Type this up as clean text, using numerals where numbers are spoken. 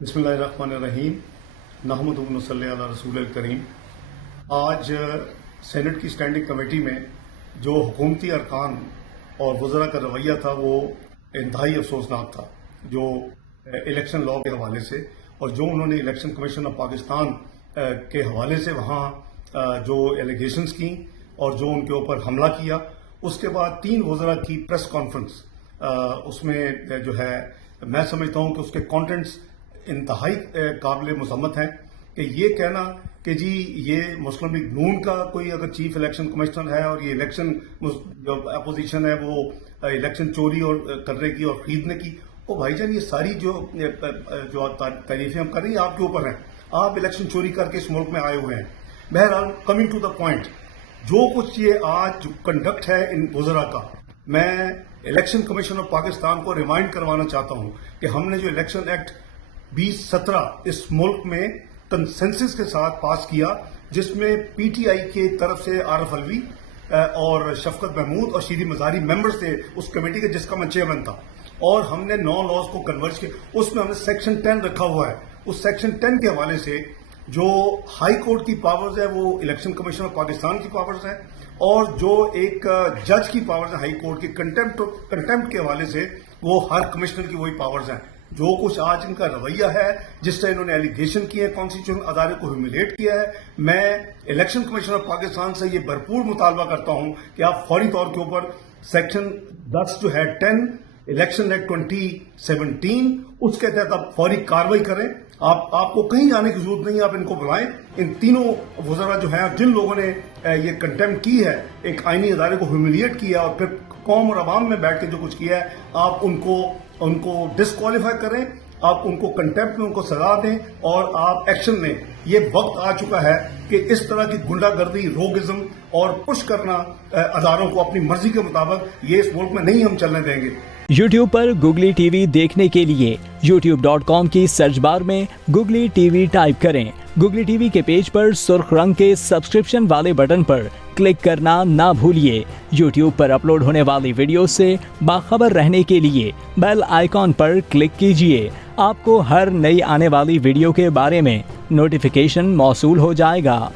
بسم اللہ الرحمن الرحیم نحمد و نصلی علی رسول الکریم۔ آج سینٹ کی اسٹینڈنگ کمیٹی میں جو حکومتی ارکان اور وزراء کا رویہ تھا وہ انتہائی افسوسناک تھا، جو الیکشن لاء کے حوالے سے اور جو انہوں نے الیکشن کمیشن آف پاکستان کے حوالے سے وہاں جو ایلیگیشنز کی اور جو ان کے اوپر حملہ کیا۔ اس کے بعد 3 وزراء کی پریس کانفرنس، اس میں جو ہے میں سمجھتا ہوں کہ اس کے کانٹینٹس انتہائی قابل مذمت ہیں، کہ یہ کہنا کہ جی یہ مسلم لیگ نون کا کوئی اگر چیف الیکشن کمشنر ہے اور یہ الیکشن جو اپوزیشن ہے وہ الیکشن چوری اور کرنے کی اور خریدنے کی، وہ بھائی جان یہ ساری جو تعریفیں ہم کر رہے ہیں آپ کے اوپر ہیں، آپ الیکشن چوری کر کے اس ملک میں آئے ہوئے ہیں۔ بہرحال کمنگ ٹو دا پوائنٹ، جو کچھ یہ آج جو کنڈکٹ ہے ان وزراء کا، میں الیکشن کمیشن آف پاکستان کو ریمائنڈ کروانا چاہتا ہوں کہ ہم نے جو الیکشن ایکٹ 2017 اس ملک میں کنسنسس کے ساتھ پاس کیا، جس میں پی ٹی آئی کی طرف سے عارف الوی اور شفقت محمود اور شیری مزاری ممبرز تھے اس کمیٹی کے، جس کا میں چیئرمین تھا، اور ہم نے 9 لاز کو کنورج کیا۔ اس میں ہم نے سیکشن 10 رکھا ہوا ہے۔ اس سیکشن 10 کے حوالے سے جو ہائی کورٹ کی پاورز ہے وہ الیکشن کمیشن آف پاکستان کی پاورز ہیں، اور جو ایک جج کی پاورز ہیں ہائی کورٹ کی کنٹمپٹ کے حوالے سے وہ ہر کمشنر کی وہی پاورز ہیں۔ جو کچھ آج ان کا رویہ ہے، جس سے انہوں نے ایلیگیشن کیے ہیں، کانسٹیٹیوشنل ادارے کو ہیومیلیٹ کیا ہے، میں الیکشن کمیشن آف پاکستان سے یہ بھرپور مطالبہ کرتا ہوں کہ آپ فوری طور کے اوپر سیکشن 10 جو ہے 10 الیکشن ایکٹ 2017 اس کے تحت آپ فوری کارروائی کریں۔ آپ کو کہیں جانے کی ضرورت نہیں ہے، آپ ان کو بلائیں۔ ان تینوں وزراء جو ہیں، جن لوگوں نے یہ کنٹمپٹ کی ہے، ایک آئینی ادارے کو ہیومیلیٹ کیا اور پھر قوم اور عوام میں بیٹھ کے جو کچھ کیا ہے، آپ ان کو ڈسکوالیفائی کریں، آپ ان کو کنٹمپٹ میں ان کو سزا دیں اور آپ ایکشن لیں۔ یہ وقت آ چکا ہے کہ اس طرح کی گنڈا گردی، روگزم اور پش کرنا اداروں کو اپنی مرضی کے مطابق یہ اس ملک میں نہیں ہم چلنے دیں گے۔ یوٹیوب پر گوگلی ٹی وی دیکھنے کے لیے youtube.com کی سرچ بار میں گوگلی ٹی وی ٹائپ کریں۔ گوگلی ٹی وی کے پیج پر سرخ رنگ کے سبسکرپشن والے بٹن پر کلک کرنا نہ بھولیے۔ یوٹیوب پر اپلوڈ ہونے والی ویڈیو سے باخبر رہنے کے لیے بیل آئیکن پر کلک کیجیے۔ آپ کو ہر نئی آنے والی ویڈیو کے بارے میں نوٹیفیکیشن موصول ہو جائے گا۔